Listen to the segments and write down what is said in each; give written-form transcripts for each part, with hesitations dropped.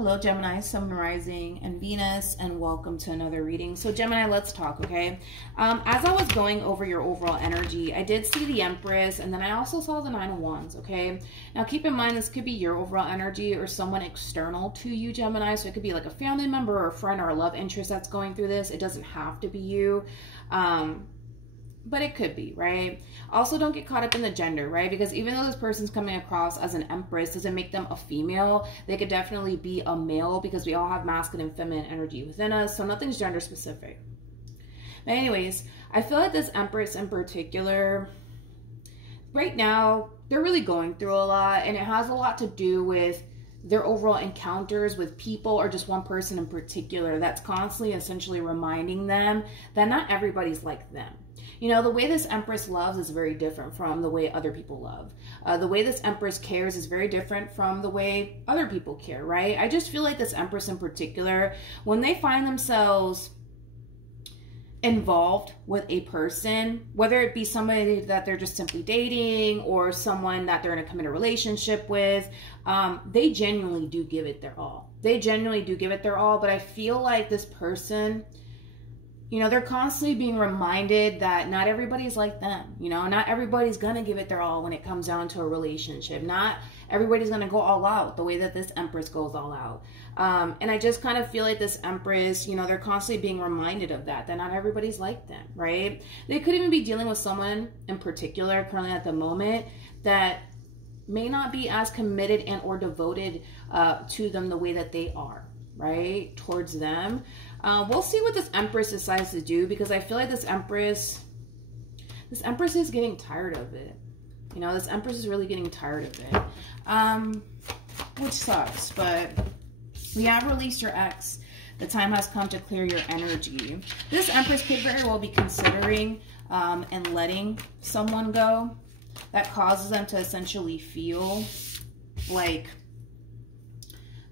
Hello, Gemini, Sun, Rising, and Venus, and welcome to another reading. So, Gemini, let's talk, okay? As I was going over your overall energy, I did see the Empress, and then I also saw the Nine of Wands, okay? Now, keep in mind, this could be your overall energy or someone external to you, Gemini. So, it could be like a family member or a friend or a love interest that's going through this. It doesn't have to be you. But it could be, right? Also, don't get caught up in the gender, right? Because even though this person's coming across as an Empress doesn't make them a female. They could definitely be a male because we all have masculine and feminine energy within us. So nothing's gender specific. But anyways, I feel like this Empress in particular, right now, they're really going through a lot. And it has a lot to do with their overall encounters with people or just one person in particular that's constantly essentially reminding them that not everybody's like them. You know, the way this Empress loves is very different from the way other people love. The way this Empress cares is very different from the way other people care, right? I just feel like this Empress in particular, when they find themselves involved with a person, whether it be somebody that they're just simply dating or someone that they're in a committed relationship with, they genuinely do give it their all. They genuinely do give it their all, but I feel like this person, you know, they're constantly being reminded that not everybody's like them. You know, not everybody's going to give it their all when it comes down to a relationship. Not everybody's going to go all out the way that this Empress goes all out. And I just kind of feel like this Empress, you know, they're constantly being reminded of that not everybody's like them, right? They could even be dealing with someone in particular currently at the moment that may not be as committed and or devoted to them the way that they are, right, towards them. We'll see what this Empress decides to do, because I feel like this Empress is getting tired of it. You know, this Empress is really getting tired of it, which sucks, but we have released your ex. The time has come to clear your energy. This Empress could very well be considering and letting someone go that causes them to essentially feel like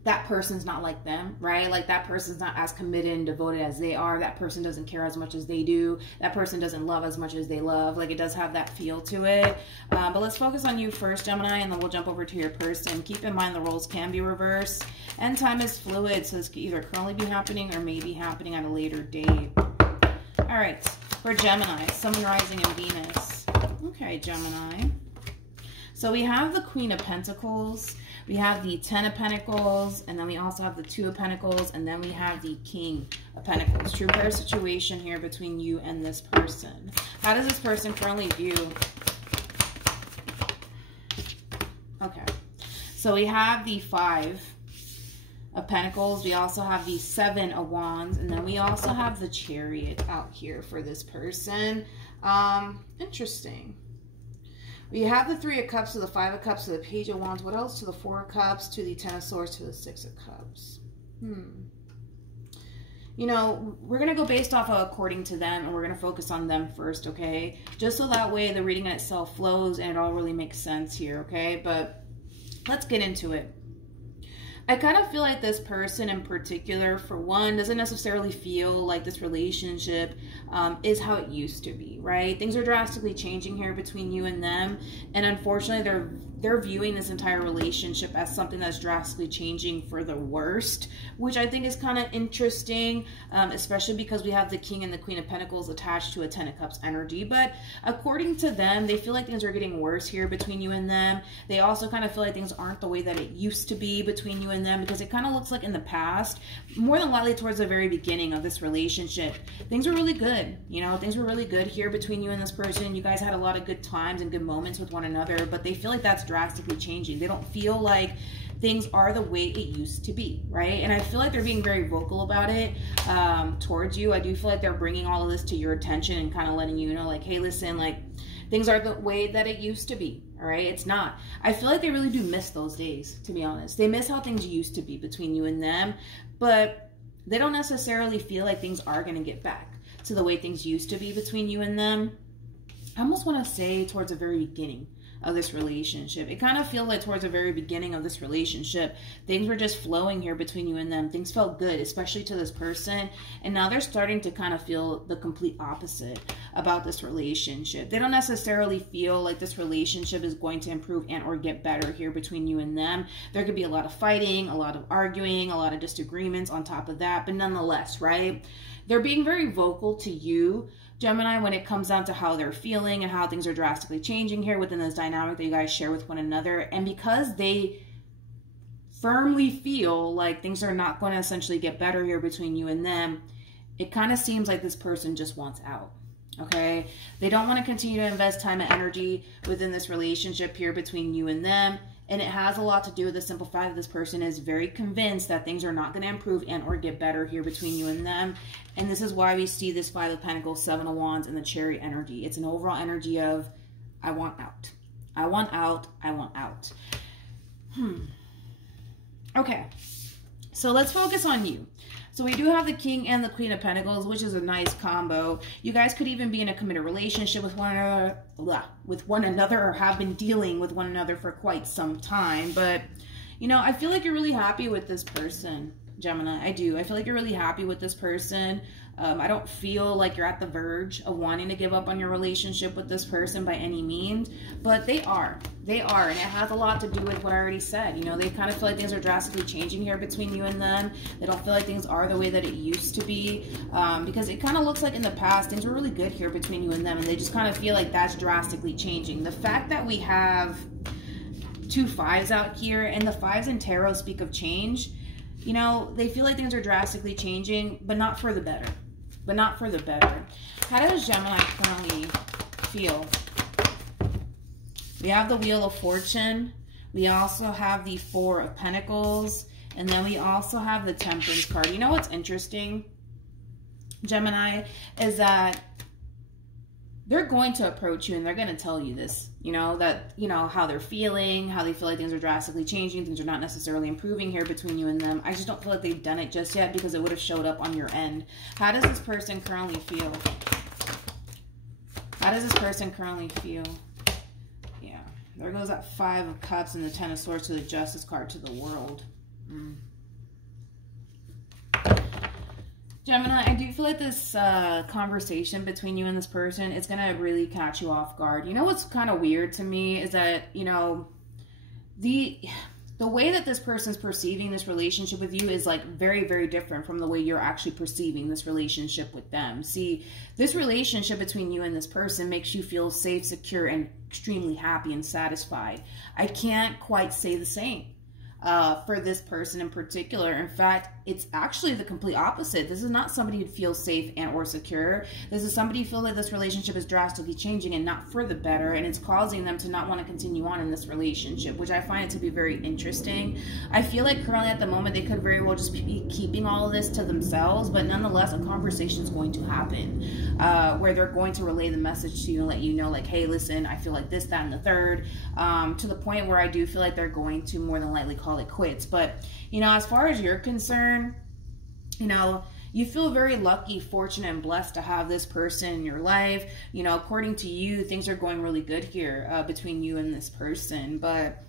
that person's not like them, right? Like that person's not as committed and devoted as they are. That person doesn't care as much as they do. That person doesn't love as much as they love. Like it does have that feel to it. But let's focus on you first, Gemini, and then we'll jump over to your person. Keep in mind the roles can be reversed and time is fluid. So this could either currently be happening or maybe happening at a later date. All right, for Gemini, Sun, Rising, and Venus. Okay, Gemini. So we have the Queen of Pentacles. We have the 10 of Pentacles, and then we also have the 2 of Pentacles, and then we have the King of Pentacles. True pair situation here between you and this person. How does this person currently view? Okay. So we have the 5 of Pentacles. We also have the 7 of Wands, and then we also have the Chariot out here for this person. Interesting. We have the 3 of Cups to the 5 of Cups to the Page of Wands. What else? To the 4 of Cups, to the 10 of Swords, to the 6 of Cups. You know, we're going to go based off of according to them, and we're going to focus on them first, okay? Just so that way the reading in itself flows and it all really makes sense here, okay? But let's get into it. I kind of feel like this person in particular, for one, doesn't necessarily feel like this relationship is how it used to be, right? Things are drastically changing here between you and them. And unfortunately, they're viewing this entire relationship as something that's drastically changing for the worst, which I think is kind of interesting, especially because we have the King and the Queen of Pentacles attached to a 10 of Cups energy. But according to them, they feel like things are getting worse here between you and them. They also kind of feel like things aren't the way that it used to be between you and them, because it kind of looks like in the past, more than likely towards the very beginning of this relationship, things were really good. You know, things were really good here between you and this person. You guys had a lot of good times and good moments with one another, but they feel like that's drastically changing. They don't feel like things are the way it used to be, right? And I feel like they're being very vocal about it towards you. I do feel like they're bringing all of this to your attention and kind of letting you know, like, hey, listen, like, things are the way that it used to be, all right? It's not. I feel like they really do miss those days, to be honest. They miss how things used to be between you and them, but they don't necessarily feel like things are going to get back to the way things used to be between you and them. I almost want to say towards the very beginning of this relationship. It kind of feels like towards the very beginning of this relationship, things were just flowing here between you and them. Things felt good, especially to this person. And now they're starting to kind of feel the complete opposite about this relationship. They don't necessarily feel like this relationship is going to improve and or get better here between you and them. There could be a lot of fighting, a lot of arguing, a lot of disagreements on top of that. But nonetheless, right? They're being very vocal to you, Gemini, when it comes down to how they're feeling and how things are drastically changing here within this dynamic that you guys share with one another. And because they firmly feel like things are not going to essentially get better here between you and them, it kind of seems like this person just wants out. Okay? They don't want to continue to invest time and energy within this relationship here between you and them. And it has a lot to do with the simple fact that this person is very convinced that things are not going to improve and or get better here between you and them. And this is why we see this Five of Pentacles, Seven of Wands, and the Chariot energy. It's an overall energy of, I want out. I want out. I want out. Okay. So let's focus on you. So we do have the King and the Queen of Pentacles, which is a nice combo. You guys could even be in a committed relationship with one another, or have been dealing with one another for quite some time. But, you know, I feel like you're really happy with this person, Gemini. I do. I feel like you're really happy with this person. I don't feel like you're at the verge of wanting to give up on your relationship with this person by any means, but they are. They are, and it has a lot to do with what I already said. You know, they kind of feel like things are drastically changing here between you and them. They don't feel like things are the way that it used to be, because it kind of looks like in the past things were really good here between you and them, and they just kind of feel like that's drastically changing. The fact that we have two fives out here, and the fives in tarot speak of change, you know, they feel like things are drastically changing, but not for the better. But not for the better. How does Gemini currently feel? We have the Wheel of Fortune. We also have the Four of Pentacles. And then we also have the Temperance card. You know what's interesting, Gemini, is that they're going to approach you and they're going to tell you this, you know, that, you know, how they're feeling, how they feel like things are drastically changing, things are not necessarily improving here between you and them. I just don't feel like they've done it just yet because it would have showed up on your end. How does this person currently feel? How does this person currently feel? Yeah, there goes that Five of Cups and the Ten of Swords to the Justice card to the World. Gemini, I do feel like this conversation between you and this person is going to really catch you off guard. You know what's kind of weird to me is that, you know, the way that this person's perceiving this relationship with you is like very, very different from the way you're actually perceiving this relationship with them. See, this relationship between you and this person makes you feel safe, secure, and extremely happy and satisfied. I can't quite say the same for this person in particular. In fact, it's actually the complete opposite. This is not somebody who feels safe and or secure. This is somebody who feels like this relationship is drastically changing and not for the better, and it's causing them to not want to continue on in this relationship, which I find it to be very interesting. I feel like currently at the moment they could very well just be keeping all of this to themselves, but nonetheless a conversation is going to happen where they're going to relay the message to you and let you know, like, hey, listen, I feel like this, that, and the third, to the point where I do feel like they're going to more than likely call it quits. But, you know, as far as you're concerned, you know, you feel very lucky, fortunate, and blessed to have this person in your life. You know, according to you, things are going really good here between you and this person. But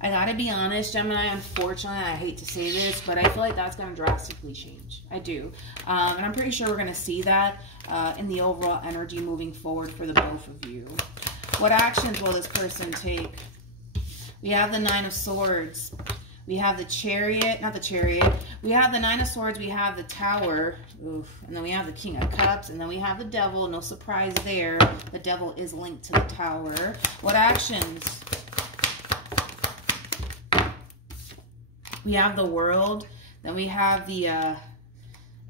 I gotta be honest, Gemini, unfortunately, I hate to say this, but I feel like that's gonna drastically change. I do. And I'm pretty sure we're gonna see that in the overall energy moving forward for the both of you. What actions will this person take? We have the Nine of Swords. We have the Chariot, not the Chariot. We have the Nine of Swords. We have the Tower. Oof. And then we have the King of Cups. And then we have the Devil. No surprise there. The Devil is linked to the Tower. What actions? We have the World. Then we have the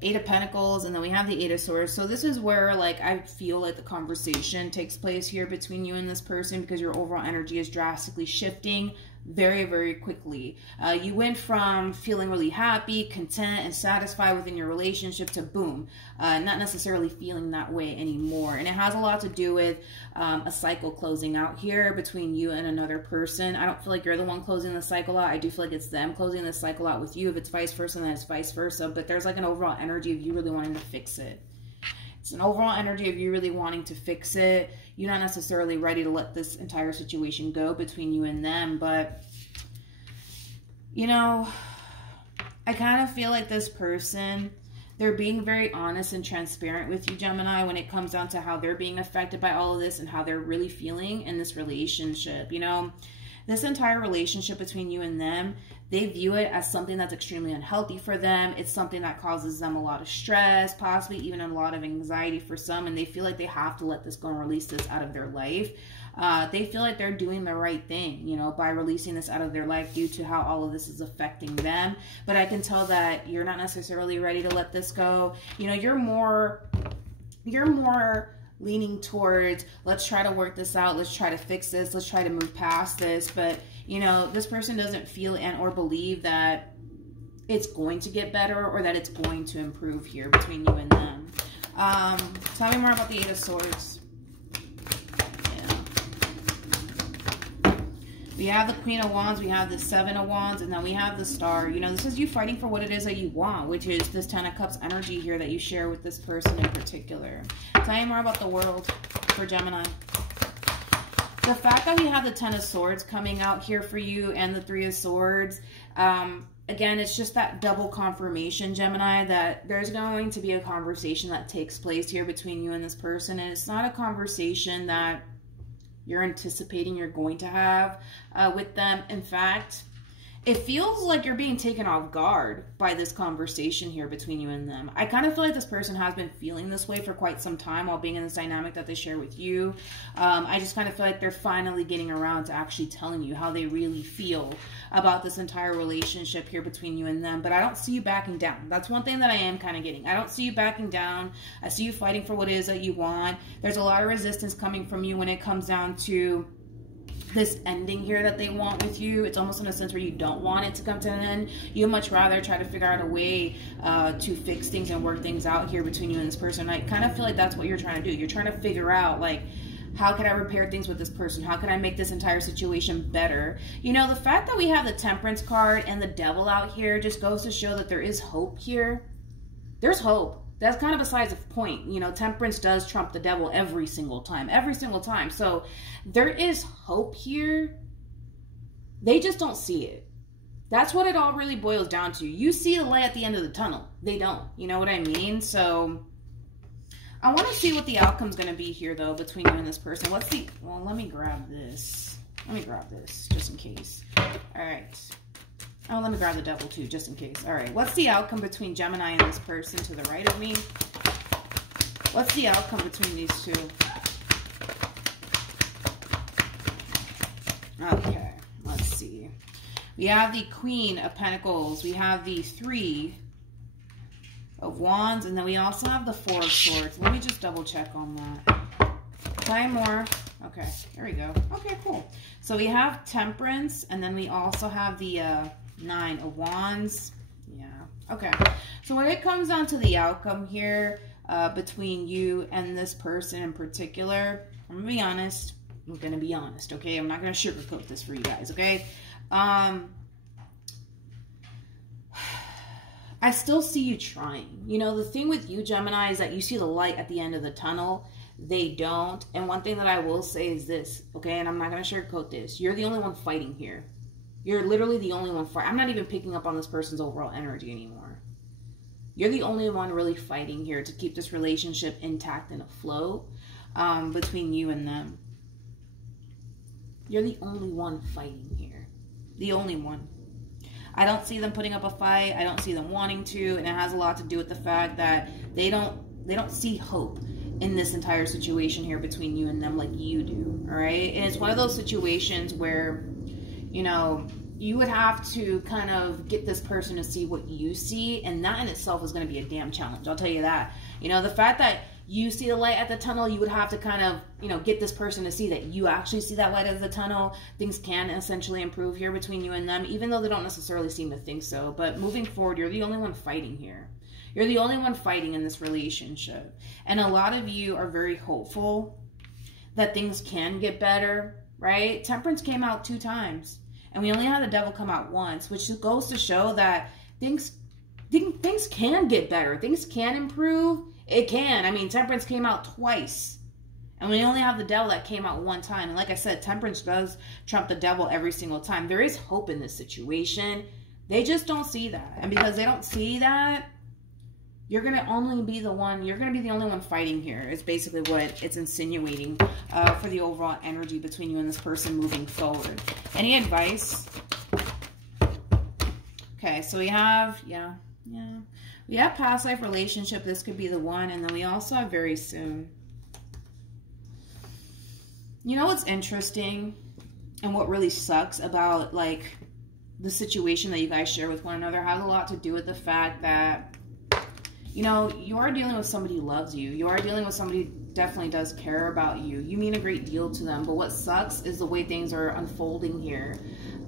Eight of Pentacles. And then we have the Eight of Swords. So this is where, like, I feel like the conversation takes place here between you and this person, because your overall energy is drastically shifting very, very quickly. You went from feeling really happy, content, and satisfied within your relationship to boom, not necessarily feeling that way anymore. And it has a lot to do with a cycle closing out here between you and another person. I don't feel like you're the one closing the cycle out. I do feel like it's them closing the cycle out with you. If it's vice versa, then it's vice versa. But there's like an overall energy of you really wanting to fix it. It's an overall energy of you really wanting to fix it. you're not necessarily ready to let this entire situation go between you and them. But, you know, I kind of feel like this person, they're being very honest and transparent with you, Gemini, when it comes down to how they're being affected by all of this and how they're really feeling in this relationship. You know, this entire relationship between you and them, they view it as something that's extremely unhealthy for them. It's something that causes them a lot of stress, possibly even a lot of anxiety for some, and they feel like they have to let this go and release this out of their life. They feel like they're doing the right thing, you know, by releasing this out of their life due to how all of this is affecting them. But I can tell that you're not necessarily ready to let this go. You know, you're more leaning towards, let's try to work this out, let's try to fix this, let's try to move past this. But, you know, this person doesn't feel and or believe that it's going to get better or that it's going to improve here between you and them. Tell me more about the Eight of Swords. We have the Queen of Wands, we have the Seven of Wands, and then we have the Star. You know, this is you fighting for what it is that you want, which is this Ten of Cups energy here that you share with this person in particular. Tell me more about the world for Gemini. The fact that we have the Ten of Swords coming out here for you and the Three of Swords, again, it's just that double confirmation, Gemini, that there's going to be a conversation that takes place here between you and this person. And it's not a conversation that you're anticipating you're going to have with them. In fact, it feels like you're being taken off guard by this conversation here between you and them. I kind of feel like this person has been feeling this way for quite some time while being in this dynamic that they share with you. I just kind of feel like they're finally getting around to actually telling you how they really feel about this entire relationship here between you and them. But I don't see you backing down. That's one thing that I am kind of getting. I don't see you backing down. I see you fighting for what it is that you want. There's a lot of resistance coming from you when it comes down to this ending here that they want with you. It's almost in a sense where you don't want it to come to an end. You'd much rather try to figure out a way to fix things and work things out here between you and this person. I kind of feel like that's what you're trying to do. You're trying to figure out, like, how can I repair things with this person? How can I make this entire situation better? You know, the fact that we have the Temperance card and the Devil out here just goes to show that there is hope here. There's hope. That's kind of besides the point. You know, Temperance does trump the Devil every single time. Every single time. So there is hope here. They just don't see it. That's what it all really boils down to. You see the light at the end of the tunnel. They don't. You know what I mean? So I want to see what the outcome's going to be here, though, between you and this person. Let's see. Well, let me grab this. Let me grab this just in case. All right. Oh, let me grab the Devil too, just in case. All right, what's the outcome between Gemini and this person to the right of me? What's the outcome between these two? Okay, let's see. We have the Queen of Pentacles. We have the Three of Wands. And then we also have the Four of Swords. Let me just double check on that. Try more. Okay, there we go. Okay, cool. So we have Temperance. And then we also have the Nine of Wands. Yeah. Okay. So when it comes down to the outcome here between you and this person in particular, I'm going to be honest. I'm going to be honest, okay? I'm not going to sugarcoat this for you guys, okay? I still see you trying. You know, the thing with you, Gemini, is that you see the light at the end of the tunnel. They don't. And one thing that I will say is this, okay? And I'm not going to sugarcoat this. You're the only one fighting here. You're literally the only one fighting. I'm not even picking up on this person's overall energy anymore. You're the only one really fighting here to keep this relationship intact and afloat between you and them. You're the only one fighting here. The only one. I don't see them putting up a fight. I don't see them wanting to. And it has a lot to do with the fact that they don't see hope in this entire situation here between you and them like you do. All right. And it's one of those situations where, you know, you would have to kind of get this person to see what you see. And that in itself is going to be a damn challenge. I'll tell you that. You know, the fact that you see the light at the tunnel, you would have to kind of, you know, get this person to see that you actually see that light at the tunnel. Things can essentially improve here between you and them, even though they don't necessarily seem to think so. But moving forward, you're the only one fighting here. You're the only one fighting in this relationship. And a lot of you are very hopeful that things can get better, right? Temperance came out 2 times. And we only had the Devil come out once, which goes to show that things can get better. Things can improve. It can. I mean, Temperance came out twice. And we only have the devil that came out one time. And like I said, temperance does trump the devil every single time. There is hope in this situation. They just don't see that. And because they don't see that, you're going to only be the one, you're going to be the only one fighting here, is basically what it's insinuating for the overall energy between you and this person moving forward. Any advice? Okay, so we have, we have past life relationship. This could be the one. And then we also have very soon. You know what's interesting and what really sucks about, like, the situation that you guys share with one another has a lot to do with the fact that, you know, you are dealing with somebody who loves you. You are dealing with somebody who definitely does care about you. You mean a great deal to them. But what sucks is the way things are unfolding here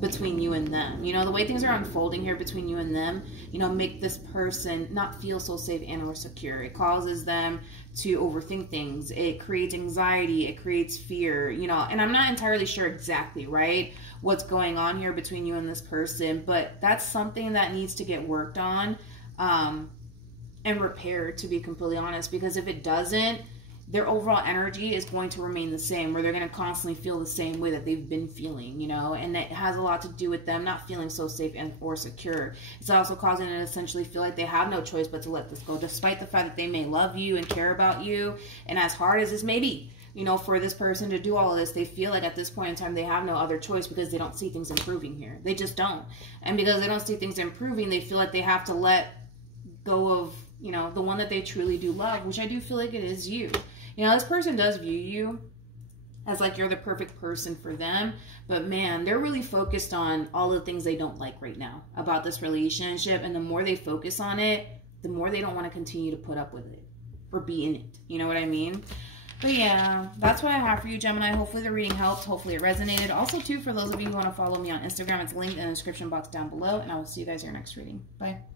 between you and them. You know, the way things are unfolding here between you and them, you know, make this person not feel so safe and or secure. It causes them to overthink things. It creates anxiety. It creates fear, you know, and I'm not entirely sure exactly, right, what's going on here between you and this person, but that's something that needs to get worked on and repaired, to be completely honest, because if it doesn't, their overall energy is going to remain the same, where they're going to constantly feel the same way that they've been feeling, you know, and it has a lot to do with them not feeling so safe and or secure. It's also causing them to essentially feel like they have no choice but to let this go, despite the fact that they may love you and care about you. And as hard as this may be, you know, for this person to do all of this, they feel like at this point in time they have no other choice because they don't see things improving here. They just don't. And because they don't see things improving, they feel like they have to let go of, you know, the one that they truly do love, which I do feel like it is you. You know, this person does view you as like you're the perfect person for them, but man, they're really focused on all the things they don't like right now about this relationship, and the more they focus on it, the more they don't want to continue to put up with it or be in it. You know what I mean? But yeah, that's what I have for you, Gemini. Hopefully the reading helped. Hopefully it resonated. Also, too, for those of you who want to follow me on Instagram, it's linked in the description box down below, and I will see you guys in your next reading. Bye.